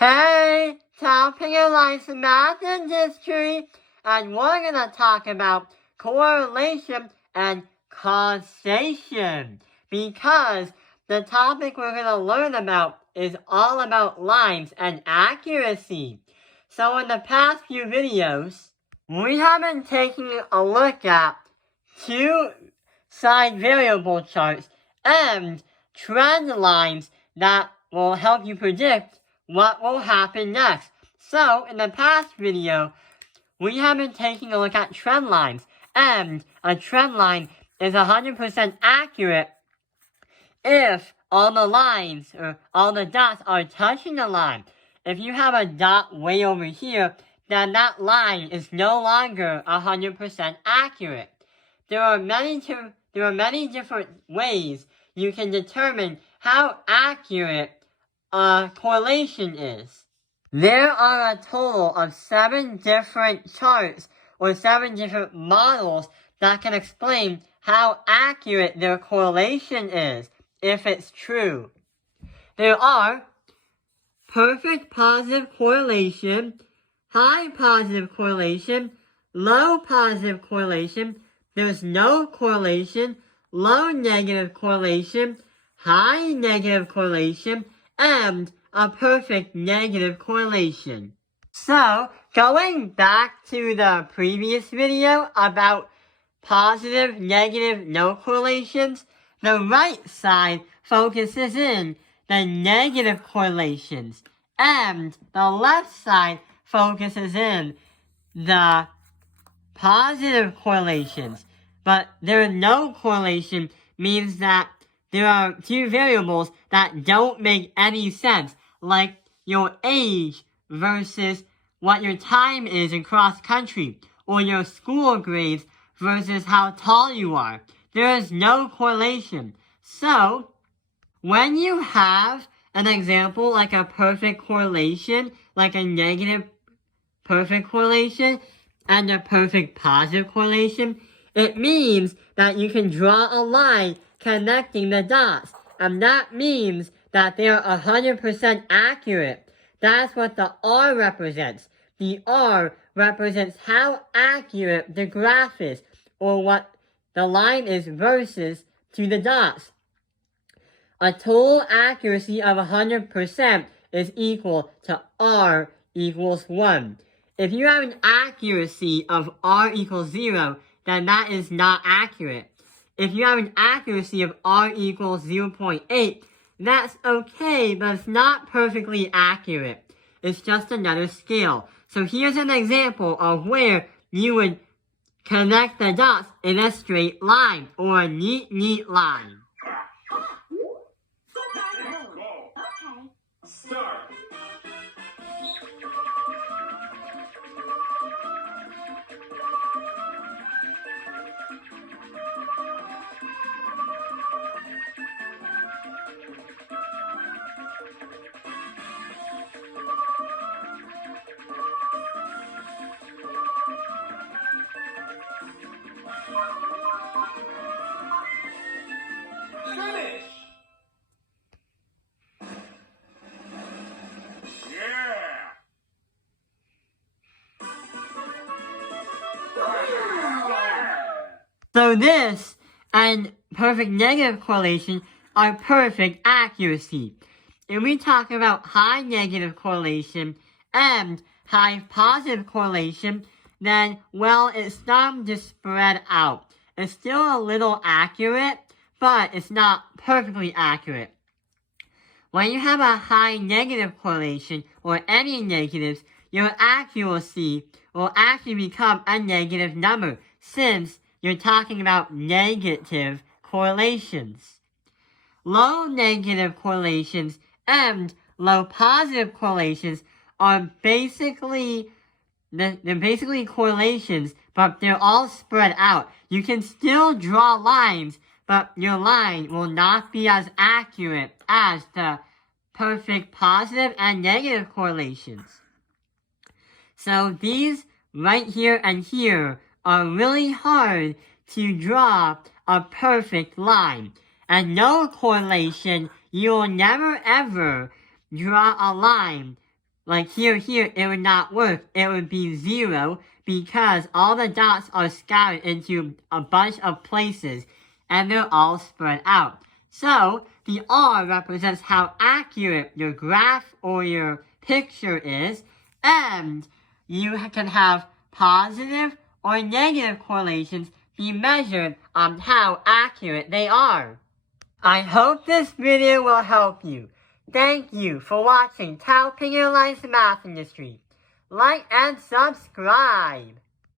Hey, topic of life's math and history, and we're gonna talk about correlation and causation, because the topic we're gonna learn about is all about lines and accuracy. So in the past few videos, we have been taking a look at two side variable charts and trend lines that will help you predict what will happen next. So, in the past video, we have been taking a look at trend lines, and a trend line is 100% accurate if all the lines, or all the dots are touching the line. If you have a dot way over here, then that line is no longer 100% accurate. There are many different ways you can determine how accurate a correlation is. There are a total of 7 different charts or 7 different models that can explain how accurate their correlation is, if it's true. There are perfect positive correlation, high positive correlation, low positive correlation, there's no correlation, low negative correlation, high negative correlation, and a perfect negative correlation. So, going back to the previous video about positive, negative, no correlations, the right side focuses in the negative correlations, and the left side focuses in the positive correlations. But there is no correlation means that there are two variables that don't make any sense, like your age versus what your time is in cross country, or your school grades versus how tall you are. There is no correlation. So, when you have an example like a perfect correlation, like a negative perfect correlation, and a perfect positive correlation, it means that you can draw a line connecting the dots, and that means that they are 100% accurate. That's what the R represents. The R represents how accurate the graph is, or what the line is versus to the dots. A total accuracy of 100% is equal to R equals 1. If you have an accuracy of R equals 0, then that is not accurate. If you have an accuracy of R equals 0.8, that's okay, but it's not perfectly accurate. It's just another scale. So here's an example of where you would connect the dots in a straight line, or a neat line. Okay. Start. Finish. So this and perfect negative correlation are perfect accuracy. If we talk about high negative correlation and high positive correlation, then, well, it's starting to spread out. It's still a little accurate, but it's not perfectly accurate. When you have a high negative correlation, or any negatives, your accuracy will actually become a negative number, since you're talking about negative correlations. Low negative correlations and low positive correlations are basically correlations, but they're all spread out. You can still draw lines, but your line will not be as accurate as the perfect positive and negative correlations. So these right here and here are really hard to draw a perfect line. And no correlation, you will never ever draw a line Like here, it would not work. It would be 0 because all the dots are scattered into a bunch of places and they're all spread out. So the R represents how accurate your graph or your picture is, and you can have positive or negative correlations be measured on how accurate they are. I hope this video will help you. Thank you for watching Tao Penguin Math Industry. Like and subscribe.